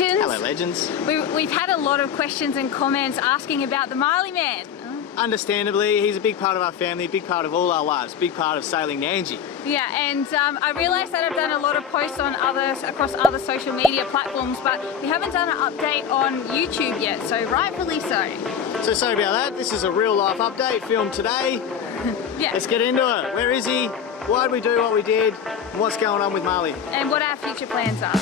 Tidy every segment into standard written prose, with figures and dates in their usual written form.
legends. Hello, legends. We've had a lot of questions and comments asking about the Marley man. Understandably, he's a big part of our family, a big part of all our lives, big part of sailing Nandji. Yeah, and I realised that I've done a lot of posts on across other social media platforms, but we haven't done an update on YouTube yet, so rightfully so. So sorry about that. This is a real life update filmed today. Yeah. Let's get into it. Where is he? Why did we do what we did? And what's going on with Marley? And what our future plans are.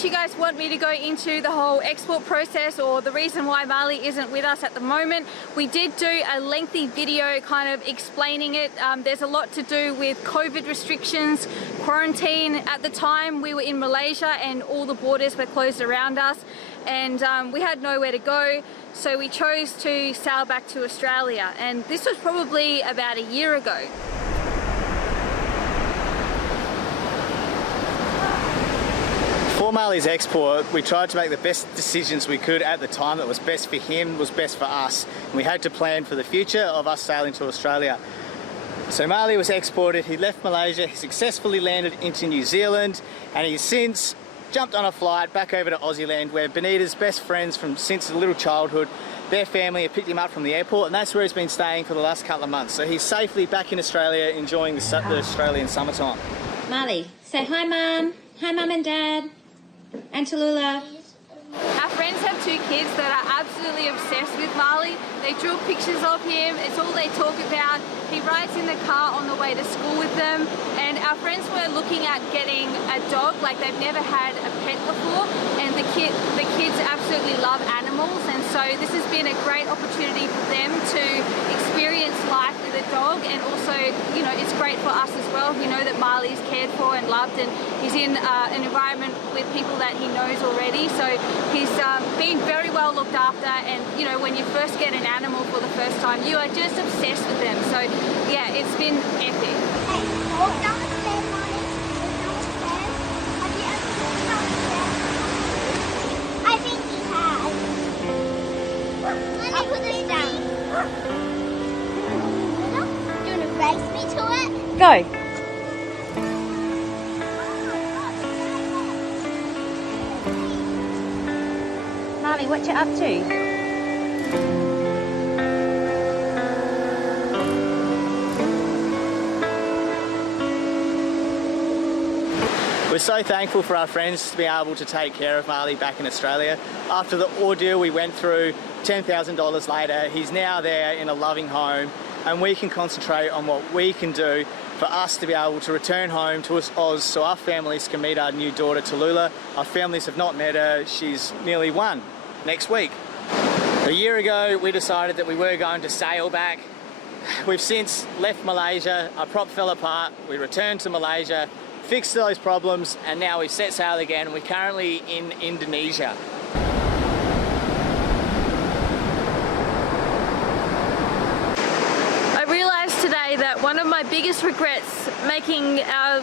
You guys want me to go into the whole export process or the reason why Marley isn't with us at the moment. We did do a lengthy video kind of explaining it. There's a lot to do with COVID restrictions, quarantine. At the time we were in Malaysia and all the borders were closed around us, and we had nowhere to go, so we chose to sail back to Australia, and this was probably about a year ago. For Marley's export, we tried to make the best decisions we could at the time that was best for him, was best for us. And we had to plan for the future of us sailing to Australia. So Marley was exported, he left Malaysia, he successfully landed into New Zealand, and he's since jumped on a flight back over to Aussie land, where Benita's best friends from since little childhood, their family have picked him up from the airport, and that's where he's been staying for the last couple of months. So he's safely back in Australia, enjoying the Australian summertime. Marley, say hi Mum. Hi Mum and Dad. And Tallulah. Our friends have two kids that are absolutely obsessed with Marley. They drew pictures of him, it's all they talk about. He rides in the car on the way to school with them, and our friends were looking at getting a dog, like they've never had a pet before, and the kids absolutely love animals, and so this has been a great opportunity for them to experience life with a dog, and also, you know, it's great for us as well. You know that Marley's cared for and loved, and he's in an environment with people that he knows already, so he's been very well looked after. And you know, when you first get an animal for the first time, you are just obsessed with them. So yeah, it's been epic. Hey, walk down the stairs, Marley. Walk down the stairs. Have you ever walked down the stairs? I think he has. I'll put this down. Do you want to race me to it? Go. Marley, what you up to? We're so thankful for our friends to be able to take care of Marley back in Australia. After the ordeal we went through, $10,000 later, he's now there in a loving home, and we can concentrate on what we can do for us to be able to return home to Oz so our families can meet our new daughter Tallulah. Our families have not met her, she's nearly 1 next week. A year ago we decided that we were going to sail back. We've since left Malaysia, our prop fell apart, we returned to Malaysia, fixed those problems, and now we've set sail again. We're currently in Indonesia. I realised today that one of my biggest regrets making our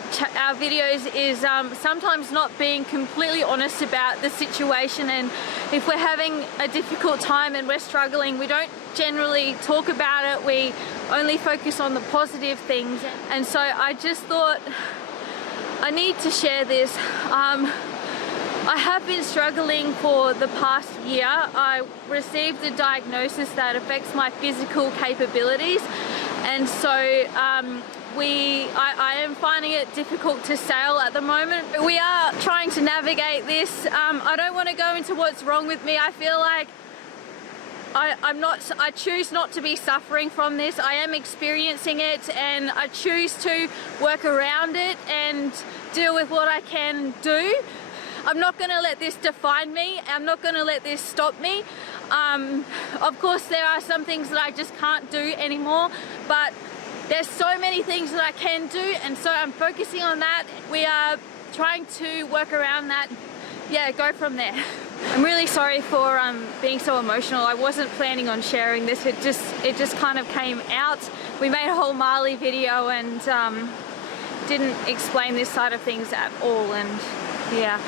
videos is sometimes not being completely honest about the situation, and if we're having a difficult time and we're struggling, we don't generally talk about it, we only focus on the positive things. And so I just thought I need to share this. I have been struggling for the past year. I received a diagnosis that affects my physical capabilities, and so I am finding it difficult to sail at the moment. We are trying to navigate this. I don't want to go into what's wrong with me. I feel like I choose not to be suffering from this. I am experiencing it, and I choose to work around it and deal with what I can do. I'm not going to let this define me. I'm not going to let this stop me. Of course, there are some things that I just can't do anymore, but there's so many things that I can do, and so I'm focusing on that. We are trying to work around that. Yeah, go from there. I'm really sorry for being so emotional. I wasn't planning on sharing this. It just kind of came out. We made a whole Marley video and didn't explain this side of things at all, and yeah.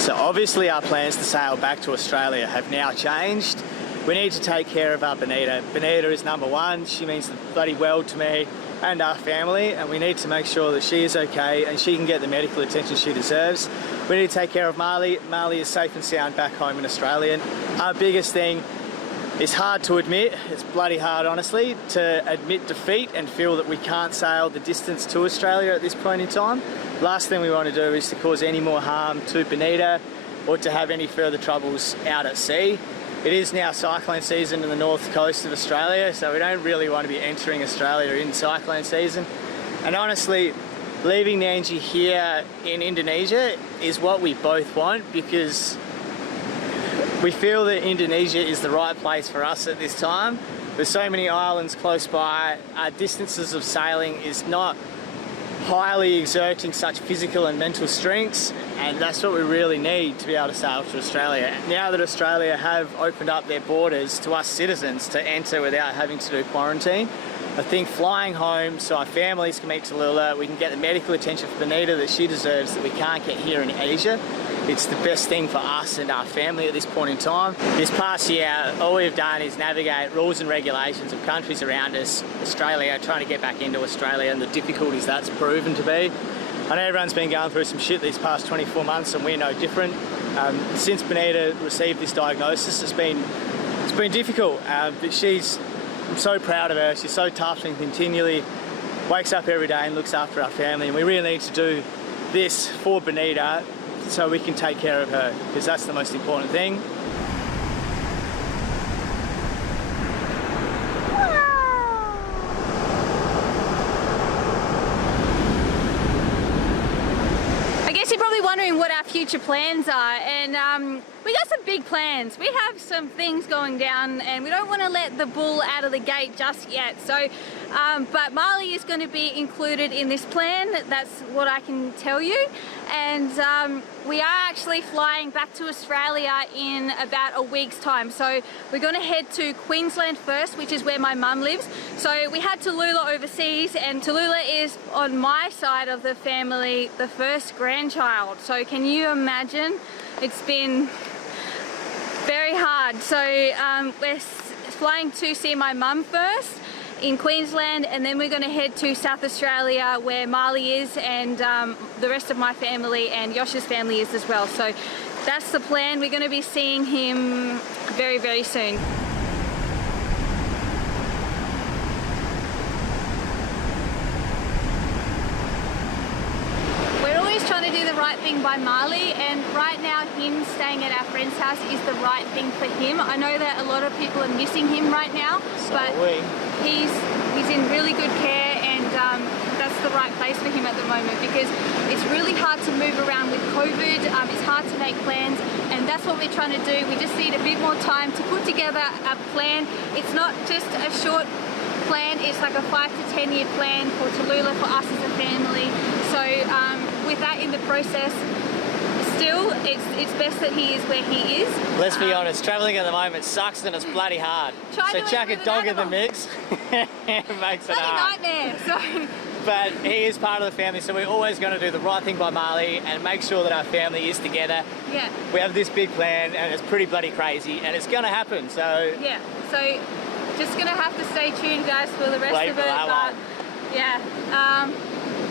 So obviously our plans to sail back to Australia have now changed. We need to take care of our Bonita. Bonita is number one. She means the bloody world to me and our family, and we need to make sure that she is okay and she can get the medical attention she deserves. We need to take care of Marley. Marley is safe and sound back home in Australia. Our biggest thing is hard to admit. It's bloody hard, honestly, to admit defeat and feel that we can't sail the distance to Australia at this point in time. Last thing we want to do is to cause any more harm to Bonita or to have any further troubles out at sea. It is now cyclone season in the north coast of Australia, so we don't really want to be entering Australia in cyclone season. And honestly, leaving Nandji here in Indonesia is what we both want, because we feel that Indonesia is the right place for us at this time. With so many islands close by, our distances of sailing is not highly exerting such physical and mental strengths, and that's what we really need to be able to sail to Australia. Now that Australia have opened up their borders to us citizens to enter without having to do quarantine, I think flying home so our families can meet Tallulah, we can get the medical attention for Bonita that she deserves that we can't get here in Asia. It's the best thing for us and our family at this point in time. This past year, all we've done is navigate rules and regulations of countries around us, Australia, trying to get back into Australia, and the difficulties that's proven to be. I know everyone's been going through some shit these past 24 months, and we're no different. Since Bonita received this diagnosis, it's been difficult, but I'm so proud of her. She's so tough and continually wakes up every day and looks after our family, and we really need to do this for Bonita so we can take care of her, because that's the most important thing. I guess you're probably wondering what our future plans are, and we got some big plans. We have some things going down, and we don't want to let the bull out of the gate just yet. So, but Marley is going to be included in this plan. That's what I can tell you. And we are actually flying back to Australia in about a week's time. So we're going to head to Queensland first, which is where my mum lives. So we had Tallulah overseas, and Tallulah is, on my side of the family, the first grandchild. So can you imagine? It's been very hard. So we're flying to see my mum first in Queensland, and then we're going to head to South Australia where Marley is, and the rest of my family and Yosh's family is as well. So that's the plan. We're going to be seeing him very, very soon. Trying to do the right thing by Marley, and right now him staying at our friend's house is the right thing for him. I know that a lot of people are missing him right now, but he's in really good care, and that's the right place for him at the moment, because it's really hard to move around with COVID. It's hard to make plans, and that's what we're trying to do. We just need a bit more time to put together a plan. It's not just a short plan, it's like a 5 to 10 year plan for Tallulah, for us as a family. So with that in the process, still it's best that he is where he is. Let's be honest, travelling at the moment sucks and it's bloody hard. So chuck a dog in the mix, it makes it hard. Nightmare. So. But he is part of the family, so we're always going to do the right thing by Marley and make sure that our family is together. Yeah. We have this big plan, and it's pretty bloody crazy, and it's going to happen. So yeah. So just gonna have to stay tuned, guys, for the rest of it. But yeah.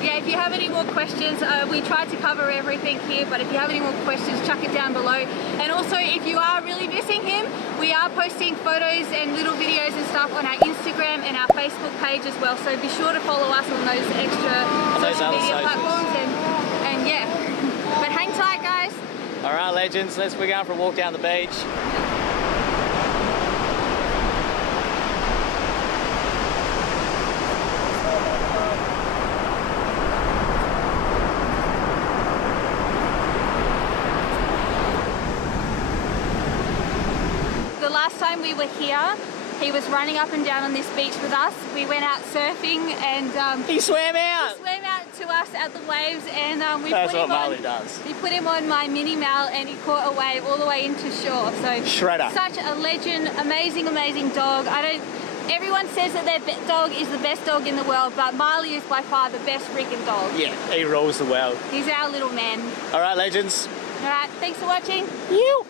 Yeah, if you have any more questions, we tried to cover everything here, but if you have any more questions, chuck it down below. And also, if you are really missing him, we are posting photos and little videos and stuff on our Instagram and our Facebook page as well, so be sure to follow us on those extra social media platforms, and yeah. But hang tight, guys. All right, legends, we're going for a walk down the beach. Last time we were here, he was running up and down on this beach with us. We went out surfing, and he swam out. He swam out to us at the waves, and we That's put what him Marley on. does. We put him on my mini mal, and he caught a wave all the way into shore. So Shredder. such a legend, amazing, amazing dog. Everyone says that their dog is the best dog in the world, but Marley is by far the best freaking dog. Yeah, he rules the world. He's our little man. All right, legends. All right, thanks for watching. You.